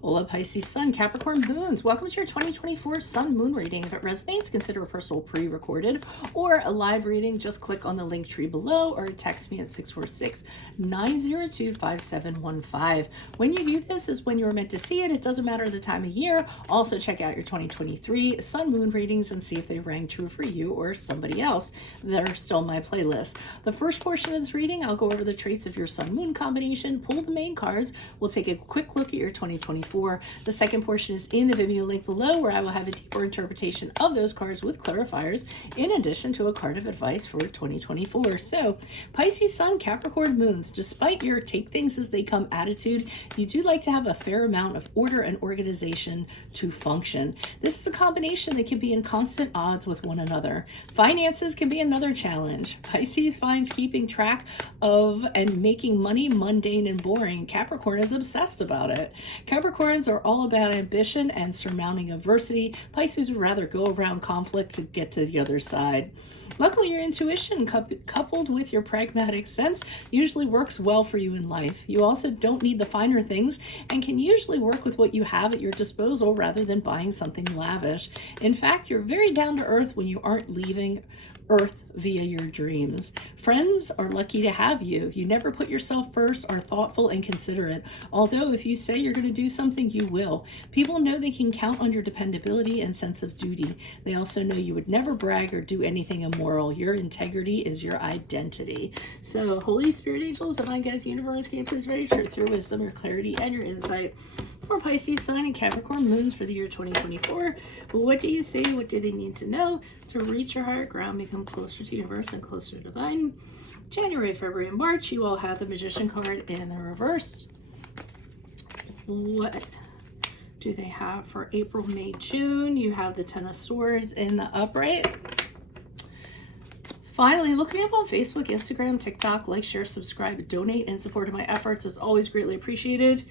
Hola Pisces Sun, Capricorn Moons. Welcome to your 2024 Sun Moon reading. If it resonates, consider a personal pre-recorded or a live reading. Just click on the link tree below or text me at 646-902-5715. When you view this is when you were meant to see it. It doesn't matter the time of year. Also check out your 2023 Sun Moon readings and see if they rang true for you or somebody else that are still in my playlist. The first portion of this reading, I'll go over the traits of your Sun Moon combination, pull the main cards. We'll take a quick look at your 2024. The second portion is in the Vimeo link below, where I will have a deeper interpretation of those cards with clarifiers, in addition to a card of advice for 2024. So, Pisces Sun, Capricorn Moons, despite your take things as they come attitude, you do like to have a fair amount of order and organization to function. This is a combination that can be in constant odds with one another. Finances can be another challenge. Pisces finds keeping track of and making money mundane and boring. Capricorn is obsessed about it. Capricorns are all about ambition and surmounting adversity. Pisces would rather go around conflict to get to the other side. Luckily, your intuition coupled with your pragmatic sense usually works well for you in life. You also don't need the finer things and can usually work with what you have at your disposal rather than buying something lavish. In fact, you're very down to earth when you aren't leaving Earth via your dreams. Friends are lucky to have you. You never put yourself first, are thoughtful and considerate. Although if you say you're going to do something, you will. People know they can count on your dependability and sense of duty. They also know you would never brag or do anything immoral. Your integrity is your identity. So, Holy Spirit, angels, divine guides, universe, can you please write your truth, your wisdom, your clarity, and your insight for Pisces Sun and Capricorn Moons for the year 2024. What do you say? What do they need to know to reach your higher ground, become closer to universe and closer to divine? January, February, and March, you all have the Magician card in the reverse. What do they have for April, May, June? You have the Ten of Swords in the upright. Finally, look me up on Facebook, Instagram, TikTok. Like, share, subscribe, donate, and support of my efforts is always greatly appreciated.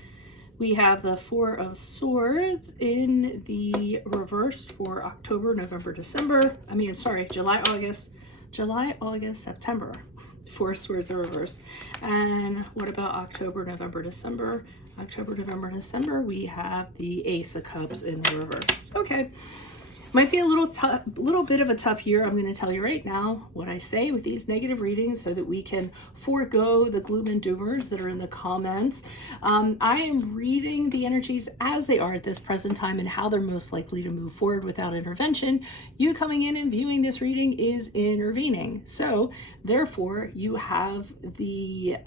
We have the Four of Swords in the reverse for October, November, December. July, August, September. Four of Swords are reversed. And what about October, November, December? October, November, December, we have the Ace of Cups in the reverse. Okay. Might be a little bit of a tough year. I'm going to tell you right now what I say with these negative readings so that we can forego the gloom and doomers that are in the comments. I am reading the energies as they are at this present time and how they're most likely to move forward without intervention. You coming in and viewing this reading is intervening. So therefore, you have the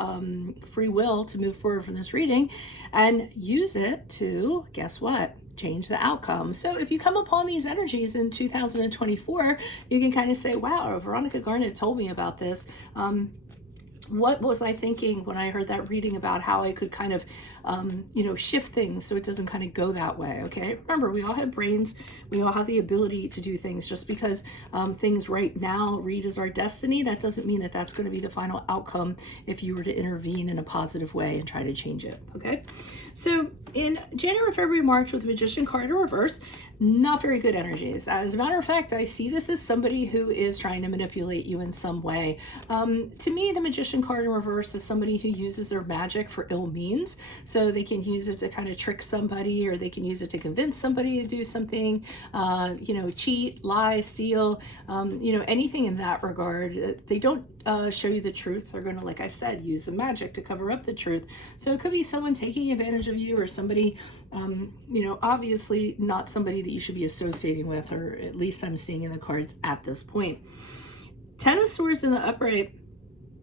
free will to move forward from this reading and use it to, guess what? Change the outcome. So if you come upon these energies in 2024, you can kind of say, wow, Veronica Garnett told me about this. What was I thinking when I heard that reading about how I could kind of, shift things so it doesn't kind of go that way, okay? Remember, we all have brains. We all have the ability to do things. Just because things right now read as our destiny, that doesn't mean that that's going to be the final outcome if you were to intervene in a positive way and try to change it, okay? So in January, February, March with the Magician card in reverse, not very good energies. As a matter of fact, I see this as somebody who is trying to manipulate you in some way. To me, the Magician card in reverse is somebody who uses their magic for ill means. So they can use it to kind of trick somebody, or they can use it to convince somebody to do something, cheat, lie, steal, anything in that regard. They don't show you the truth. They're going to, like I said, use the magic to cover up the truth. So it could be someone taking advantage of you, or somebody, obviously not somebody that you should be associating with, or at least I'm seeing in the cards at this point. Ten of Swords in the upright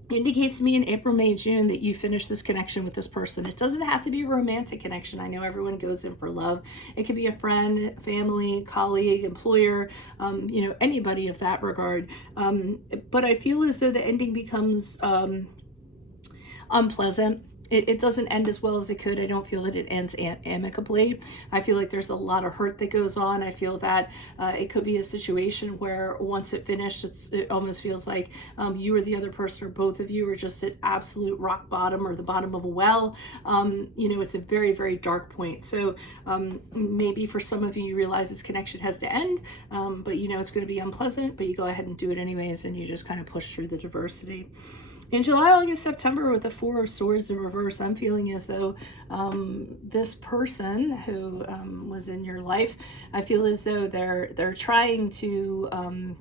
indicates to me in April, May, June that you finish this connection with this person. It doesn't have to be a romantic connection. I know everyone goes in for love. It could be a friend, family, colleague, employer, anybody of that regard. But I feel as though the ending becomes unpleasant. It doesn't end as well as it could. I don't feel that it ends amicably. I feel like there's a lot of hurt that goes on. I feel that it could be a situation where once it finished, it almost feels like you or the other person, or both of you, are just at absolute rock bottom or the bottom of a well. It's a very, very dark point. So maybe for some of you, you realize this connection has to end, but it's going to be unpleasant, but you go ahead and do it anyways, and you just kind of push through the diversity. In July, August, September, with the Four of Swords in reverse, I'm feeling as though this person who was in your life, I feel as though they're trying to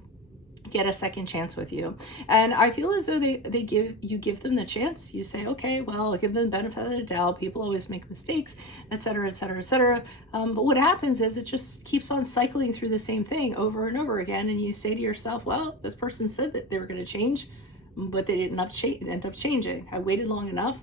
get a second chance with you. And I feel as though they give them the chance. You say, okay, well, I'll give them the benefit of the doubt. People always make mistakes, etc., etc., etc. But what happens is it just keeps on cycling through the same thing over and over again. And you say to yourself, well, this person said that they were going to change, but they didn't end up changing. I waited long enough.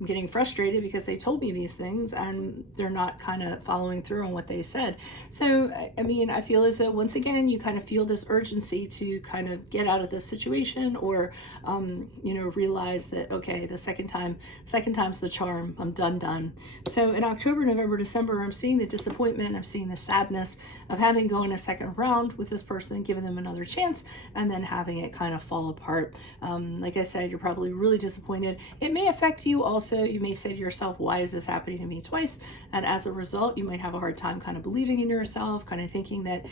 I'm getting frustrated because they told me these things and they're not kind of following through on what they said. So, I mean, I feel as though once again, you kind of feel this urgency to kind of get out of this situation, or, you know, realize that, okay, the second time's the charm. I'm done. So in October, November, December, I'm seeing the disappointment. I'm seeing the sadness of having gone a second round with this person, giving them another chance, and then having it kind of fall apart. Like I said, you're probably really disappointed. It may affect you also. You may say to yourself, why is this happening to me twice? And as a result, you might have a hard time kind of believing in yourself, kind of thinking that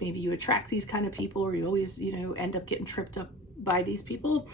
maybe you attract these kind of people, or you always, you know, end up getting tripped up by these people.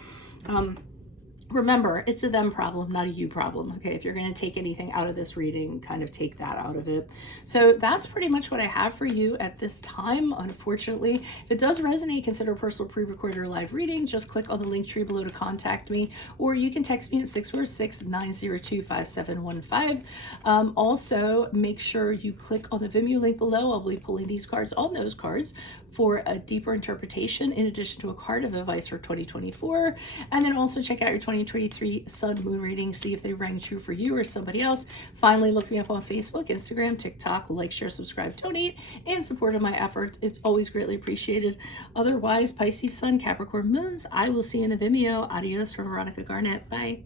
Remember, it's a them problem, not a you problem. Okay, if you're going to take anything out of this reading, kind of take that out of it. So that's pretty much what I have for you at this time. Unfortunately, if it does resonate, consider a personal pre-recorded or live reading. Just click on the link tree below to contact me, or you can text me at 646-902-5715. Also, make sure you click on the Vimeo link below. I'll be pulling these cards, all those cards, for a deeper interpretation in addition to a card of advice for 2024. And then also check out your 2023 Sun Moon reading, see if they rang true for you or somebody else. Finally, look me up on Facebook, Instagram, TikTok, like, share, subscribe, donate, in support of my efforts. It's always greatly appreciated. Otherwise, Pisces Sun, Capricorn Moons, I will see you in the Vimeo. Adios from Veronica Garnett. Bye.